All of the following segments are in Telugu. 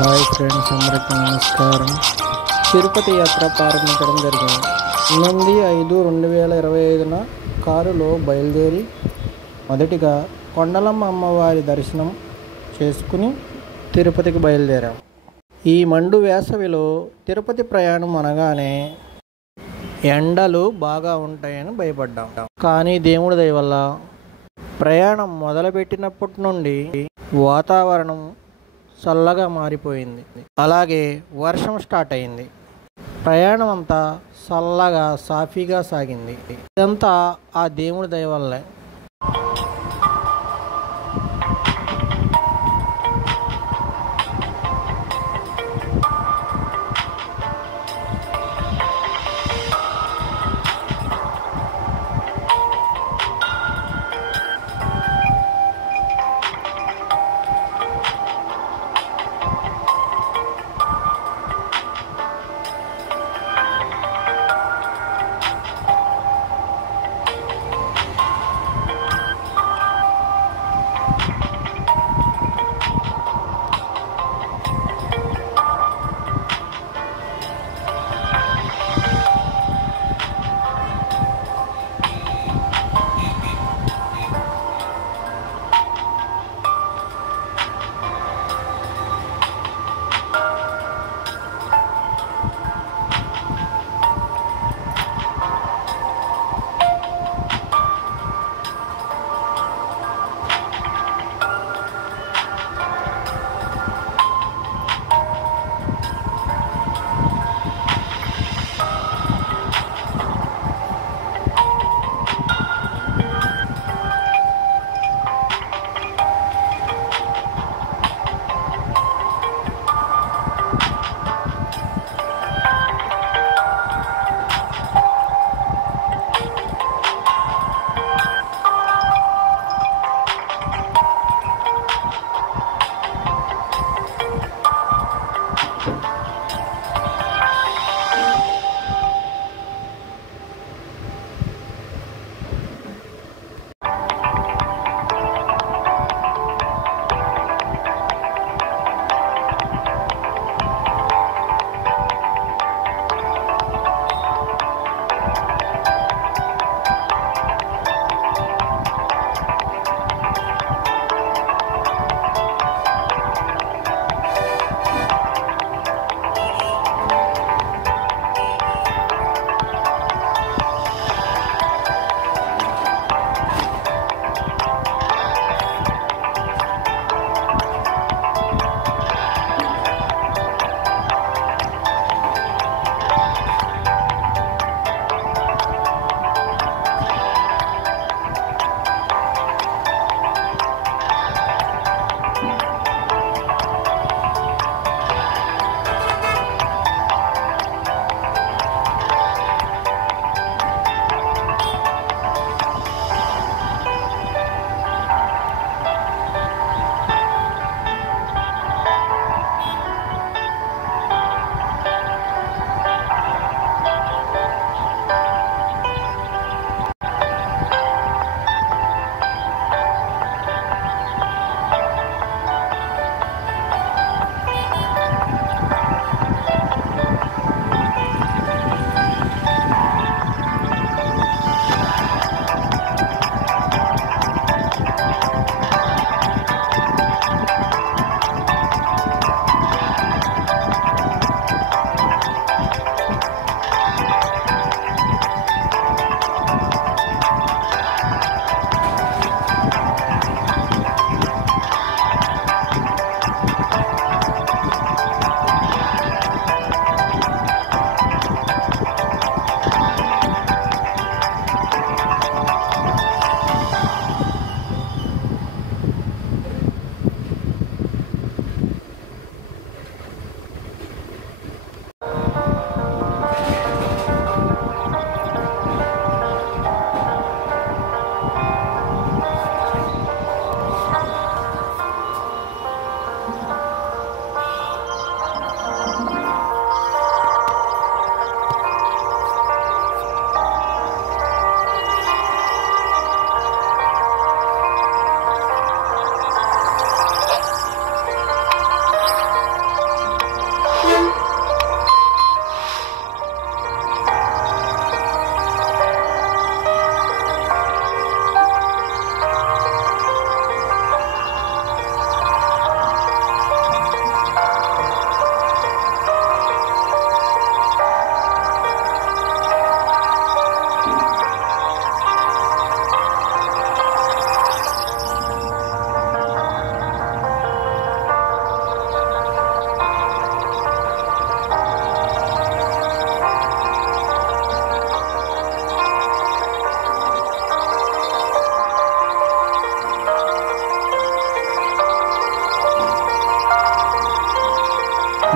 హాయ్ ఫ్రెండ్స్, అందరికీ నమస్కారం. తిరుపతి యాత్ర ప్రారంభించడం జరిగింది. 8/5/2025న కారులో బయలుదేరి మొదటిగా కొండలమ్మ అమ్మవారి దర్శనం చేసుకుని తిరుపతికి బయలుదేరాం. ఈ మండు వేసవిలో తిరుపతి ప్రయాణం అనగానే ఎండలు బాగా ఉంటాయని భయపడ్డాం. కానీ దేవుడి దయ వల్ల ప్రయాణం మొదలుపెట్టినప్పటి నుండి వాతావరణం చల్లగా మారిపోయింది. అలాగే వర్షం స్టార్ట్ అయింది. ప్రయాణం అంతా చల్లగా సాఫీగా సాగింది. ఇదంతా ఆ దేవుడి దయ వల్లే.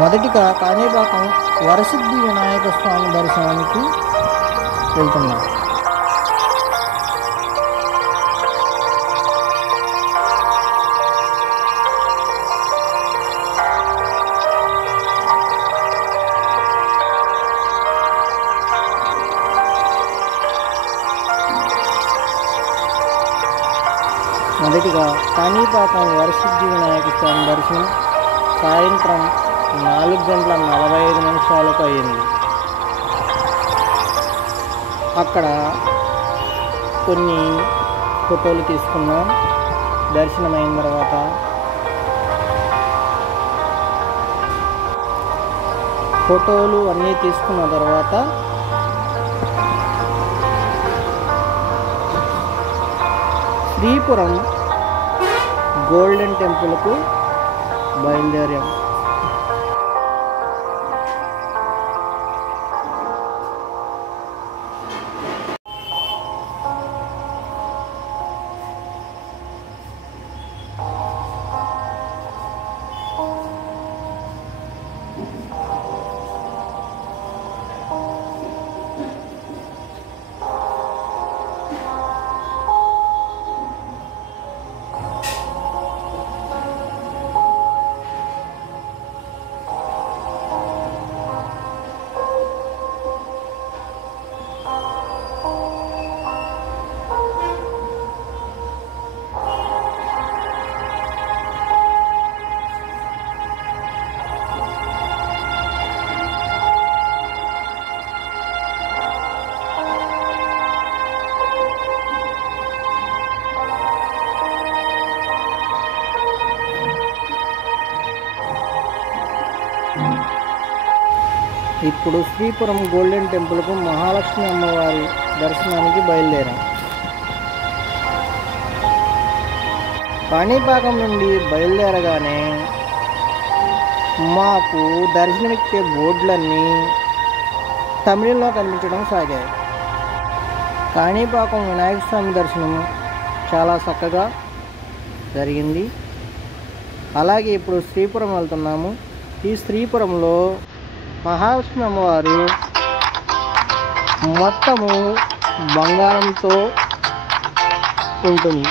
మొదటిగా కాణిపాకం వరసిద్ధి వినాయక స్వామి దర్శనానికి వెళ్తున్నాం. మొదటిగా కాణిపాకం వరసిద్ధి వినాయక స్వామి దర్శనం సాయంత్రం 4:45 అయింది. అక్కడ కొన్ని ఫోటోలు తీసుకున్నాం. దర్శనం అయిన తర్వాత ఫోటోలు అన్నీ తీసుకున్న తర్వాత శ్రీపురం గోల్డెన్ టెంపుల్కు బయలుదేరాం. ఇప్పుడు శ్రీపురం గోల్డెన్ టెంపుల్కు మహాలక్ష్మి అమ్మవారి దర్శనానికి బయలుదేరాం. కాణిపాకం నుండి బయలుదేరగానే మాకు దర్శనమిచ్చే బోర్డులన్నీ తమిళంలో కనిపించడం సాగాయి. కాణిపాకం వినాయక స్వామి దర్శనం చాలా చక్కగా జరిగింది. అలాగే ఇప్పుడు శ్రీపురం వెళ్తున్నాము. ఈ శ్రీపురంలో మహాలక్ష్మి అమ్మవారు మొత్తము బంగారంతో ఉంటుంది.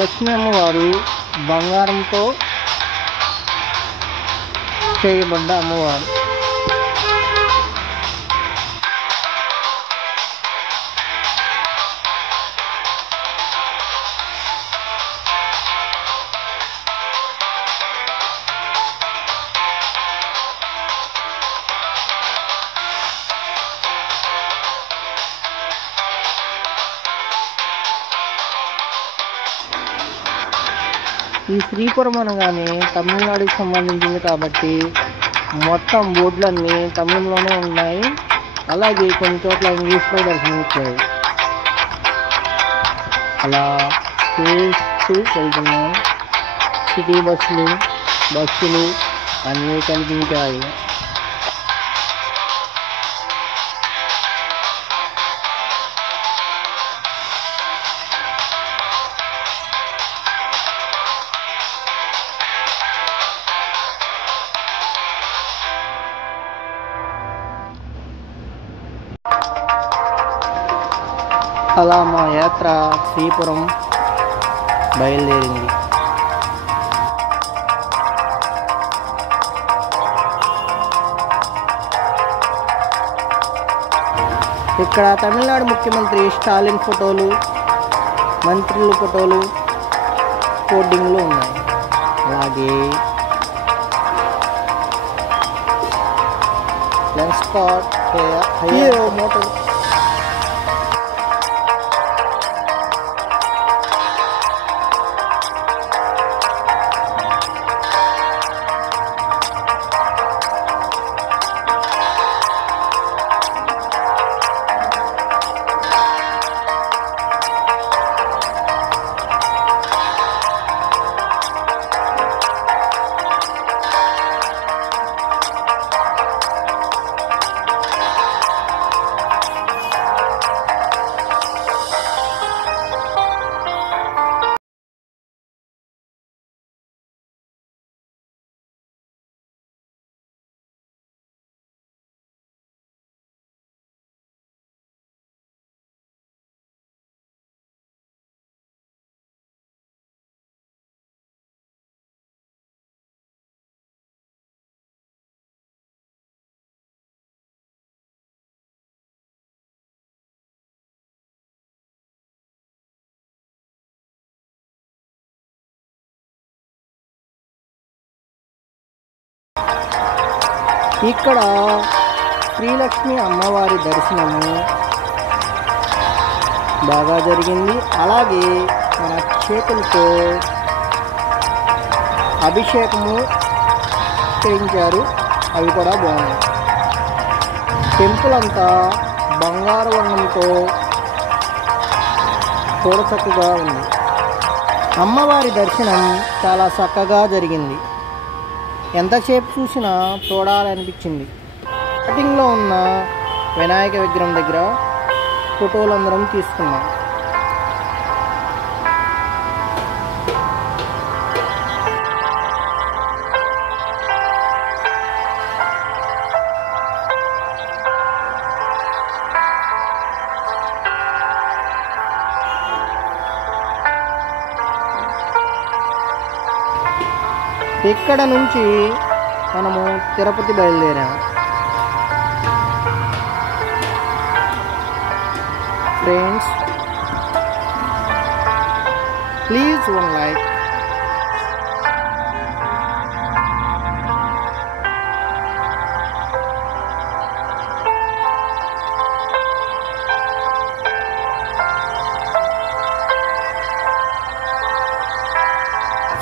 లక్ష్మీ అమ్మవారు బంగారంతో చేయబడ్డ అమ్మవారు. ఈ శ్రీపురం అనగానే తమిళనాడుకి సంబంధించింది కాబట్టి మొత్తం బోర్డులన్నీ తమిళంలోనే ఉన్నాయి. అలాగే కొన్ని చోట్ల ఇంగ్లీష్లో దర్శనమిచ్చాయి. అలా చూస్తూ వెళ్తున్నాం. సిటీ బస్సులు అన్నీ కనిపించాయి. అలా మా యాత్ర శ్రీపురం బయలుదేరింది. ఇక్కడ తమిళనాడు ముఖ్యమంత్రి స్టాలిన్ ఫోటోలు, మంత్రుల ఫోటోలు హోర్డింగ్లు ఉన్నాయి. అలాగే లెన్స్కార్ట్ హీరో మోటార్ ఇక్కడ శ్రీలక్ష్మి అమ్మవారి దర్శనము బాగా జరిగింది. అలాగే మన చేతులతో అభిషేకము చేయించారు, అవి కూడా బాగున్నాయి. టెంపుల్ అంతా బంగారు వర్ణంతో చూడచక్కగా ఉంది. అమ్మవారి దర్శనం చాలా చక్కగా జరిగింది. ఎంతసేపు చూసినా చూడాలనిపించింది. స్టార్టింగ్లో ఉన్న వినాయక విగ్రహం దగ్గర ఫోటోలు అందరం తీసుకున్నాం. ఇక్కడ నుంచి మనము తిరుపతి బయలుదేరాము. Friends, please one like.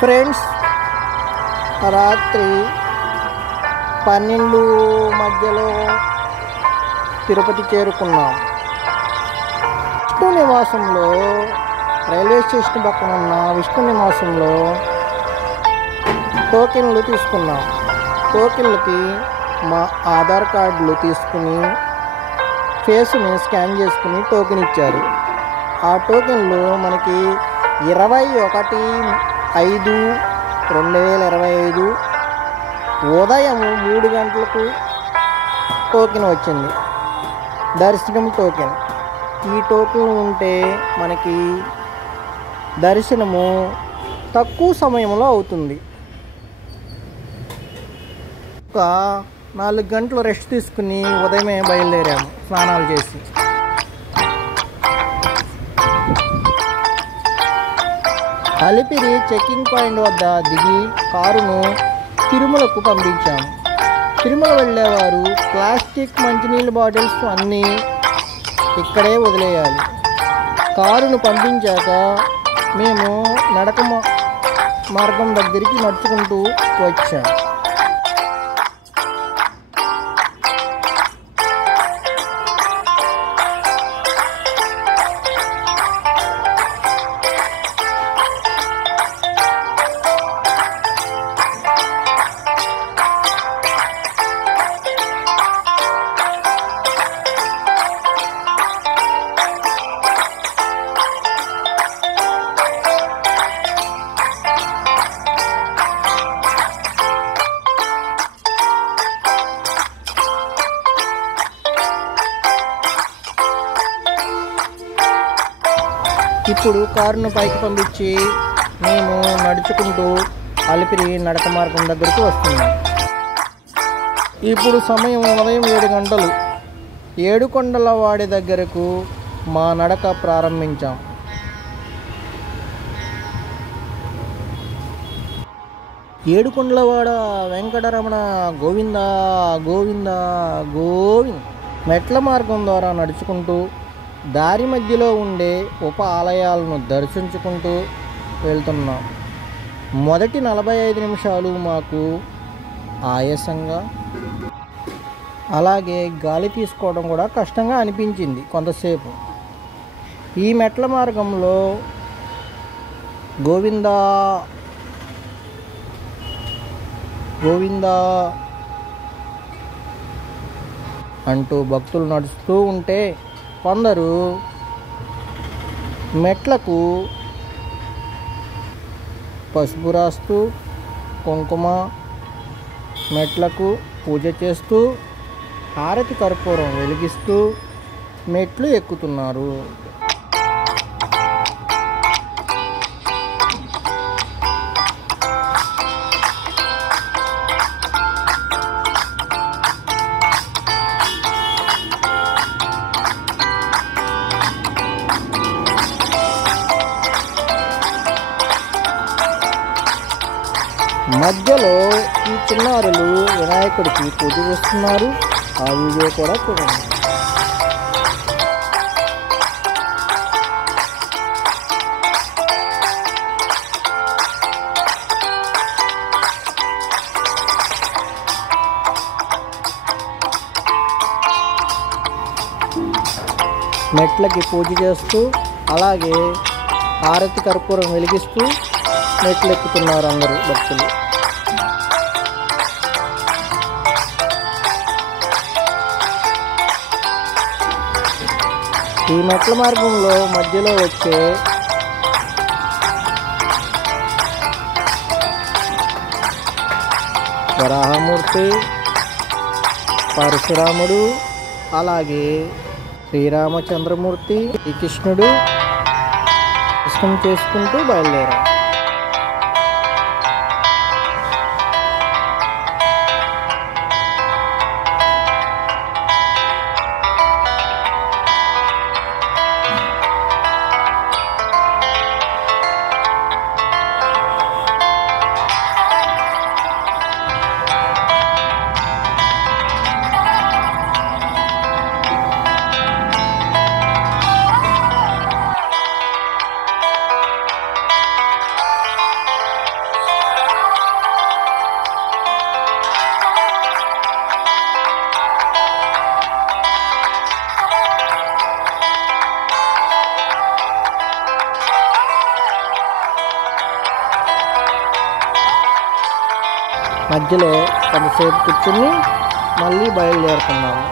Friends, రాత్రి 12 మధ్యలో తిరుపతి చేరుకున్నాం. విష్ణు నివాసంలో, రైల్వే స్టేషన్ పక్కన ఉన్న విష్ణు నివాసంలో టోకెన్లు తీసుకున్నాం. టోకెన్లకి మా ఆధార్ కార్డులు తీసుకుని ఫేస్ని స్కాన్ చేసుకుని టోకెన్ ఇచ్చారు. ఆ టోకెన్లు మనకి 21/5/2025 ఉదయం 3 గంటలకు టోకెన్ వచ్చింది, దర్శనం టోకెన్. ఈ టోకెన్ ఉంటే మనకి దర్శనము తక్కువ సమయంలో అవుతుంది. ఒక 4 గంటలు రెస్ట్ తీసుకుని ఉదయమే బయలుదేరాము స్నానాలు చేసి. అలిపిరి చెక్కింగ్ పాయింట్ వద్ద దిగి కారును తిరుమలకు పంపించాము. తిరుమల వెళ్ళేవారు ప్లాస్టిక్ మంచినీళ్ళ బాటిల్స్ అన్నీ ఇక్కడే వదిలేయాలి. కారును పంపించాక మేము నడక మార్గం దగ్గరికి నడుచుకుంటూ వచ్చాము. ఇప్పుడు కారును పైకి పంపించి మేము నడుచుకుంటూ అలిపిరి నడక మార్గం దగ్గరికి వస్తున్నాం. ఇప్పుడు సమయం ఉదయం 7 గంటలు. ఏడుకొండలవాడి దగ్గరకు మా నడక ప్రారంభించాం. ఏడుకొండలవాడ వెంకటరమణ గోవింద గోవింద గోవింద. మెట్ల మార్గం ద్వారా నడుచుకుంటూ దారి మధ్యలో ఉండే ఉప ఆలయాలను దర్శించుకుంటూ వెళ్తున్నాం. మొదటి 45 నిమిషాలు మాకు ఆయాసంగా, అలాగే గాలి తీసుకోవడం కూడా కష్టంగా అనిపించింది కొంతసేపు. ఈ మెట్ల మార్గంలో గోవిందా గోవిందా అంటూ భక్తులు నడుస్తూ ఉంటే కొందరు మెట్లకు పసుపు రాస్తూ, కుంకుమ మెట్లకు పూజ చేస్తూ, హారతి కర్పూరం వెలిగిస్తూ మెట్లు ఎక్కుతున్నారు. మధ్యలో ఈ చిన్నారులు వినాయకుడికి పూజ చేస్తున్నారు. ఆ వీడియో కూడా చూడండి. మెట్లకి పూజ చేస్తూ అలాగే హారతి కర్పూరం వెలిగిస్తూ మెట్లు ఎక్కుతున్నారు అందరూ భక్తులు. ఈ మెట్ల మార్గంలో మధ్యలో వచ్చే వరాహమూర్తి, పరశురాముడు, అలాగే శ్రీరామచంద్రమూర్తి, శ్రీకృష్ణుడు దర్శనం చేసుకుంటూ బయలుదేరారు. మధ్యలో కొంతసేపు కూర్చుని మళ్ళీ బయలుదేరుతున్నాము.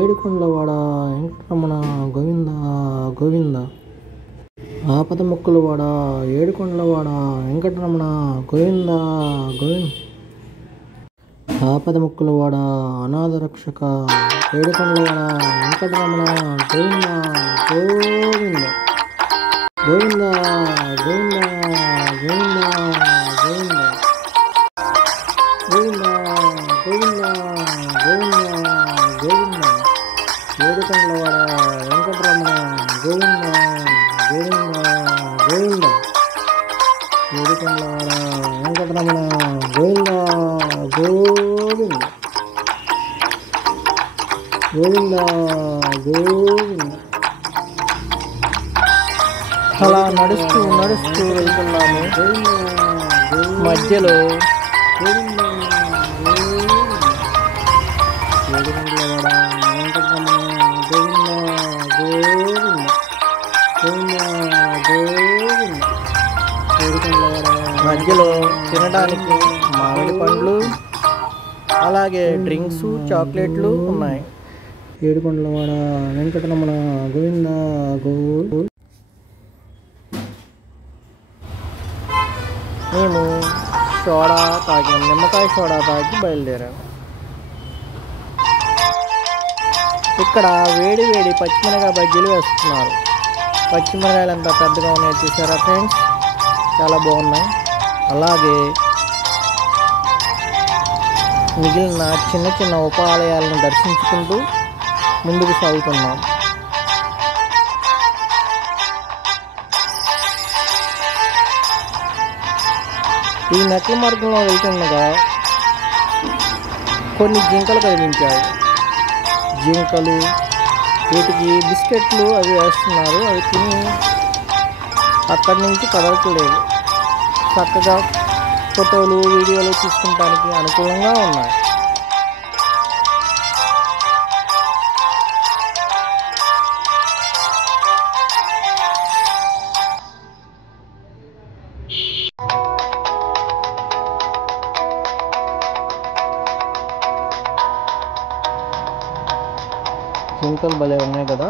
ఏడుకొండలవాడ వెంకటరమణ గోవింద గోవింద. ఆపద మొక్కులవాడ ఏడుకొండలవాడ వెంకటరమణ గోవింద గోవింద. ఆపద మొక్కులవాడ అనాథ రక్షక ఏడుకొండలవాడ వెంకటరమణ గోవింద గోవింద గోవింద గోవింద గోవింద గోవింద గోవింద గోవింద గోవింద గోవింద. ఏడుకొండలవాడ వెంకటరమణ గోవింద గోవింద గోవింద. ఏడుకొండలవాడ వెంకటరమణ గోవింద గోవింద గోవింద గోవింద. అలా నడుస్తూ నడుస్తూ వెళ్తున్నాము. మధ్యలో మధ్యలో తినడానికి మామిడి పండ్లు అలాగే డ్రింక్స్ చాక్లెట్లు ఉన్నాయి. ఏడుకొండలవాడ వెంకటరమణ గోవింద గోవింద. మేము సోడా తాగాం, నిమ్మకాయ సోడా తాగి బయలుదేరాము. ఇక్కడ వేడి వేడి పచ్చిమిరకాయ బజ్జీలు వేస్తున్నారు. పచ్చిమిరకాయలు ఎంత పెద్దగా ఉన్నాయి చూసారా ఫ్రెండ్స్, చాలా బాగున్నాయి. అలాగే మిగిలిన చిన్న చిన్న ఉపాలయాలను దర్శించుకుంటూ ముందుకు సాగుతున్నాం. ఈ మెట్ల మార్గంలో వెళ్తుండగా కొన్ని జింకలు కనిపించాయి. జింకలు వీటికి బిస్కెట్లు అవి వేస్తున్నారు. అవి తిని అక్కడి నుంచి కదలట్లేదు. చక్కగా ఫోటోలు వీడియోలు తీసుకుంటానికి అనుకూలంగా ఉన్నాయి. జింకలు భలే ఉన్నాయి కదా.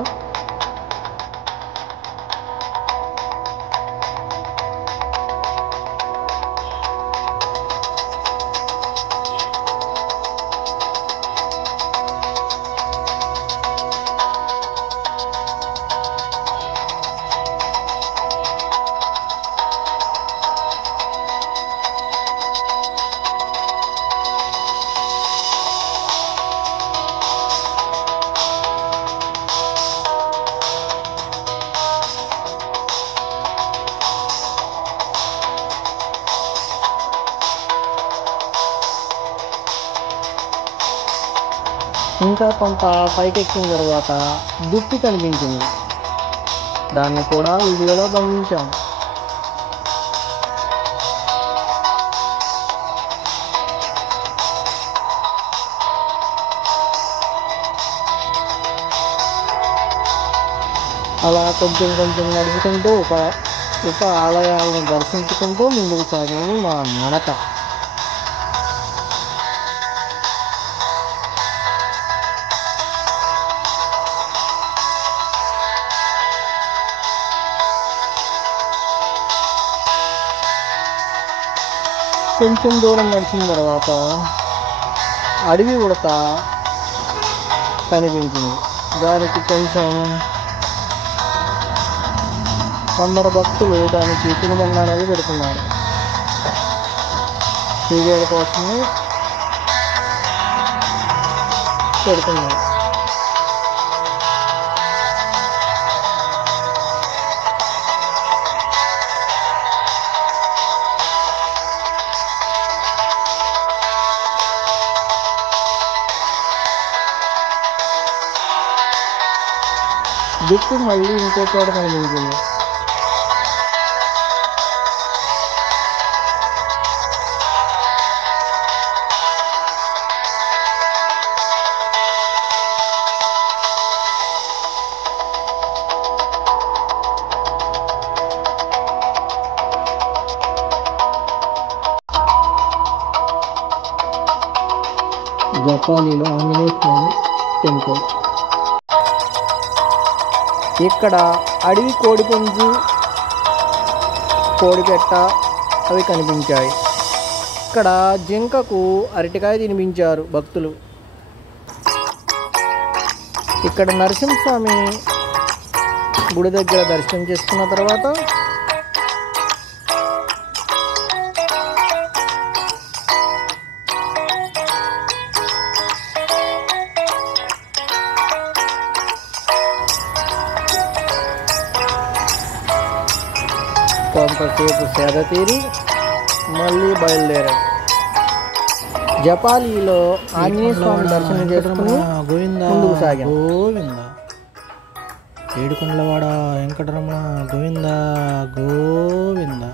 ఇంకా కొంత పైకెక్కిన తర్వాత దుప్పి కనిపించింది. దాన్ని కూడా వీడియోలో గమనించాం. అలా కొంచెం కొంచెం నడుచుకుంటూ ఒక ఆలయాలను దర్శించుకుంటూ ముందుకు సాగాము మా నడక. కొంచెం దూరం నడిచిన తర్వాత అడవి ఉడత కనిపించింది. దానికి కొంచెం కొందరు భక్తులు దానికి తినుబండ అనేది పెడుతున్నారు. వీడియోల కోసమే పెడుతున్నారు. దిక్కు మళ్ళీ ఇంకో చోట కనిపించింది. జపానీలో ఆంజనేయ స్వామి టెంపుల్. ఇక్కడ అడవి కోడిపుంజు, కోడిపెట్ట అవి కనిపించాయి. ఇక్కడ జింకకు అరటికాయ తినిపించారు భక్తులు. ఇక్కడ నరసింహస్వామి గుడి దగ్గర దర్శనం చేసుకున్న తర్వాత కొంతసేపు సేద తీరి మళ్ళీ బయలుదేరాం. జపాలీలో ఆంజనేయ స్వామి దర్శనం చేసుకుని ముందుకు సాగాం. గోవింద ఏడుకొండలవాడ వెంకటరమణ గోవింద గోవింద.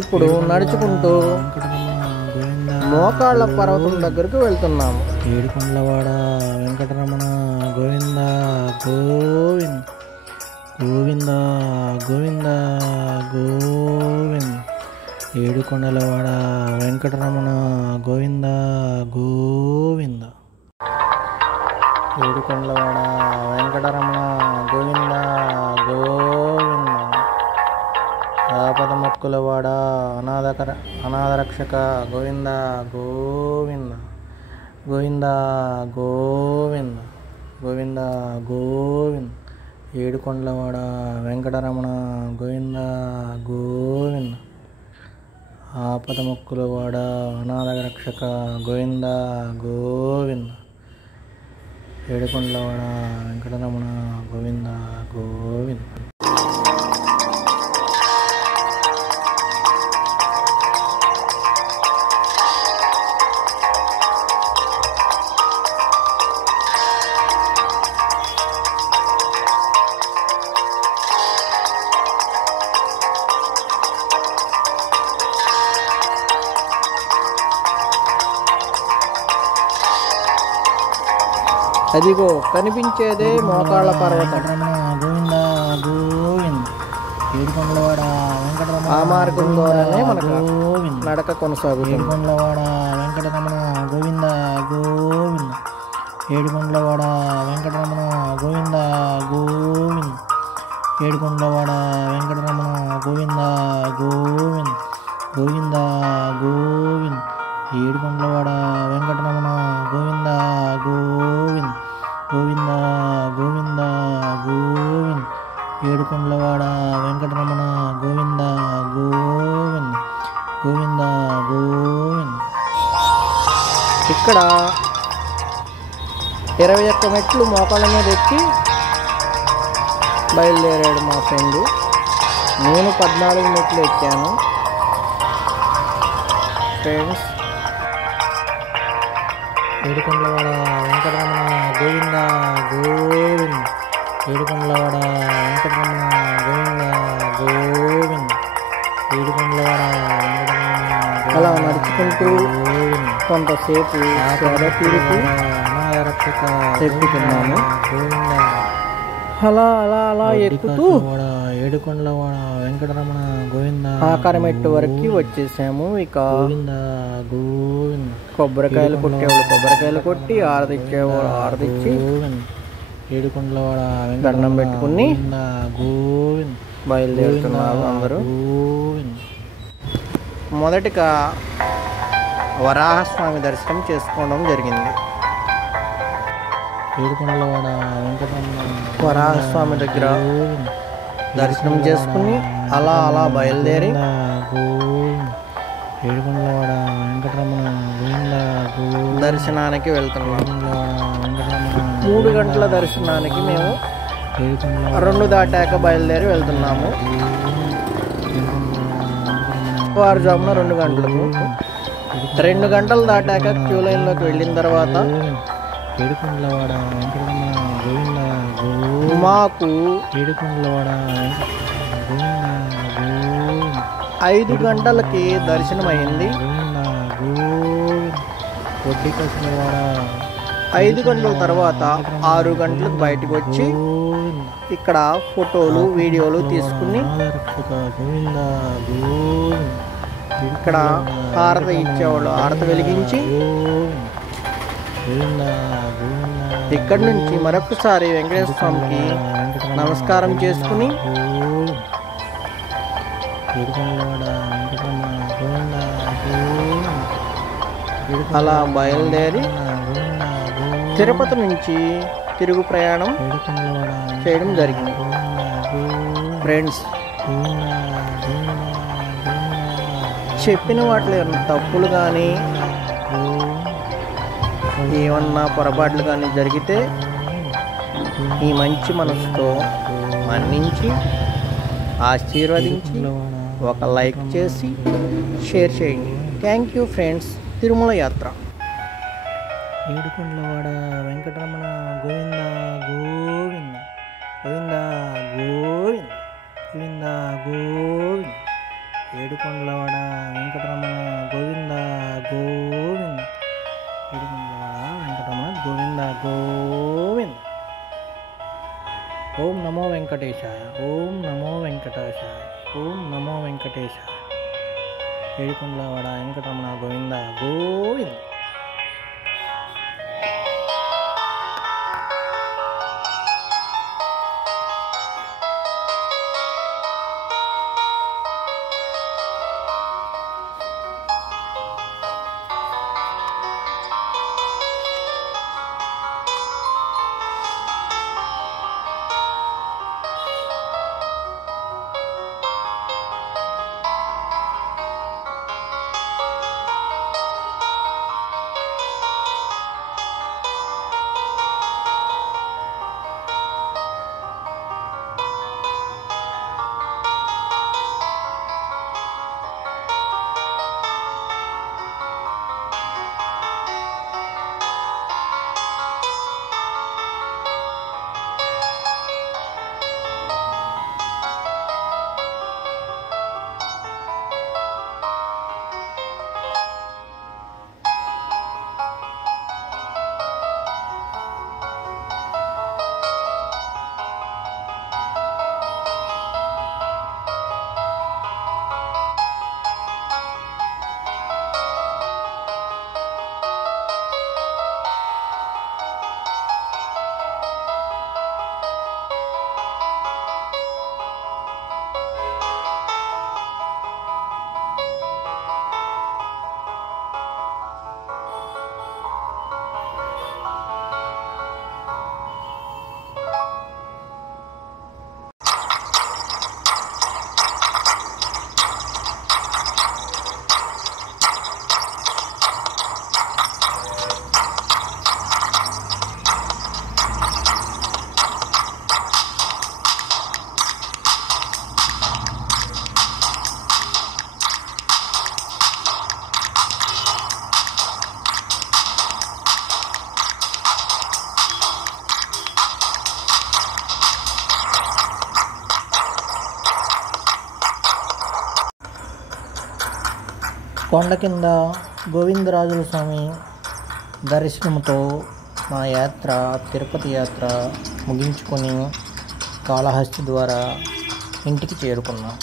ఇప్పుడు నడుచుకుంటూ మోకాళ్ళ పర్వతం దగ్గరకు వెళ్తున్నాము. ఏడుకొండలవాడ వెంకటరమణ గోవింద గోవింద గోవింద గోవింద గోవింద. ఏడుకొండలవాడ వెంకటరమణ గోవింద గోవింద. ఏడుకొండలవాడ వెంకటరమణ గోవింద గోవింద. ఆపద మొక్కులవాడ అనాథరక్షక గోవింద గోవింద గోవింద గోవింద గోవింద గోవింద. ఏడుకొండలవాడ వెంకటరమణ గోవింద గోవింద. ఆపద మొక్కులవాడ అనాథరక్షక గోవింద గోవింద. ఏడుకొండలవాడ వెంకటరమణ గోవింద గోవింద. అదిగో కనిపించేదే మోకాళ్ళ పర్వతం. గోవింద గోవింద ఏడుకొండలవాడ వెంకటరమణ ఆ మార్గం ద్వారానే మనకు గోవింద నడక కొనసాగుతుంది. ఏడుకొండలవాడ వెంకటరమణ గోవింద గోవింద ఏడుకొండలవాడ వెంకటరమణ గోవింద గోవింద ఏడుకొండలవాడ వెంకటరమణ గోవింద గోవింద గోవింద గోవింద ఏడుకొండలవాడ వెంకటరమణ గోవింద గోవింద గోవింద గోవింద గోవింద ఏడుకొండలవాడ వెంకటరమణ గోవింద గోవింద గోవింద గోవింద. ఇక్కడ 21 మెట్లు మోకాళ్ళ మీద ఎక్కి బయలుదేరాడు మా ఫ్రెండు. నేను 14 మెట్లు ఎక్కాను ఫ్రెండ్స్. ఏడుకొండలవాడ వెంకటరమణ గోవింద గోవింద ఏడుకొండలవాడ వెంకటరమణ గోవింద గోవింద ఏడుకొండలవాడ వెంకటరమణ అలా నడుచుకుంటూ కొంతసేపు తీరుకు అనాథరక్షక ఎక్కుతున్నాము. గోవింద అలా అలా అలా ఎక్కుతూ ఏడుకొండలవాడ వెంకటరమణ గోవింద ఆఖరి మెట్టు వరకు వచ్చేసాము. ఇక గోవింద గోవింద కొబ్బరికాయలు కొట్టేవాళ్ళు కొబ్బరికాయలు కొట్టి ఆరదిచ్చేవాళ్ళు ఆరదిచ్చి ఏడుకొండలవాడ దండం పెట్టుకుని గోవింద బయలుదేరుతున్నారు అందరూ. గోవింద మొదటిగా వరాహస్వామి దర్శనం చేసుకోవడం జరిగింది. ఏడుకొండలవాడ వెంకటరమణ వరాహస్వామి దగ్గర దర్శనం చేసుకుని అలా అలా బయలుదేరి ఏడుకొండలవాడ వెంకటరమణ గోవింద గోవింద దర్శనానికి వెళ్తున్నాం. వెంకటరమణ 3 గంటల దర్శనానికి మేము ఏడుకొండలవాడ 2 దాటాక బయలుదేరి వెళ్తున్నాము. వారుజామున 2 గంటలకు 2 గంటలు దాటాక క్యూ లైన్లోకి వెళ్ళిన తర్వాత ఏడుకొండలవాడ వెంకటరమణ గోవింద గోవింద మాకు ఏడుకొండలవాడ గోవింద గోవింద 5 గంటలకి దర్శనం అయింది. గోవింద గోవింద కొద్ది కసినవాడ 5 గంటల తర్వాత 6 గంటలకు బయటకు వచ్చి గోవింద ఇక్కడ ఫోటోలు వీడియోలు తీసుకుని అనాథరక్షక గోవింద గోవింద ఇక్కడ హారతి ఇచ్చేవాళ్ళు హారతి వెలిగించి గోవింద గోవింద ఇక్కడి నుంచి మరొకసారి వెంకటేశ్వర స్వామికి నమస్కారం చేసుకుని అలా బయలుదేరి తిరుపతి నుంచి తిరుగు ప్రయాణం చేయడం జరిగింది. ఫ్రెండ్స్, చెప్పిన వాటిలో ఏమన్నా తప్పులు కానీ ఏమన్నా పొరపాట్లు కానీ జరిగితే ఈ మంచి మనసుతో మన్నించి ఆశీర్వదించి ఒక లైక్ చేసి షేర్ చేయండి. Thank you friends. తిరుమల యాత్ర. ఏడుకొండలవాడ వెంకటరమణ గోవింద గోవింద గోవింద గోవింద గోవింద గోవింద ఏడుకొండలవాడ వెంకటరమణ గోవింద గోవింద ఏడుకొండలవాడ వెంకటరమణ గోవింద గోవింద. ఓం నమో వెంకటేశాయ, ఓం నమో వెంకటేశాయ, ఓం నమో వెంకటేశాయ. ఏడుకొండలవాడ వెంకటరమణ గోవింద గోవింద. కొండ కింద గోవిందరాజుల స్వామి దర్శనంతో మా యాత్ర తిరుపతి యాత్ర ముగించుకొని కాళహస్తి ద్వారా ఇంటికి చేరుకున్నాం.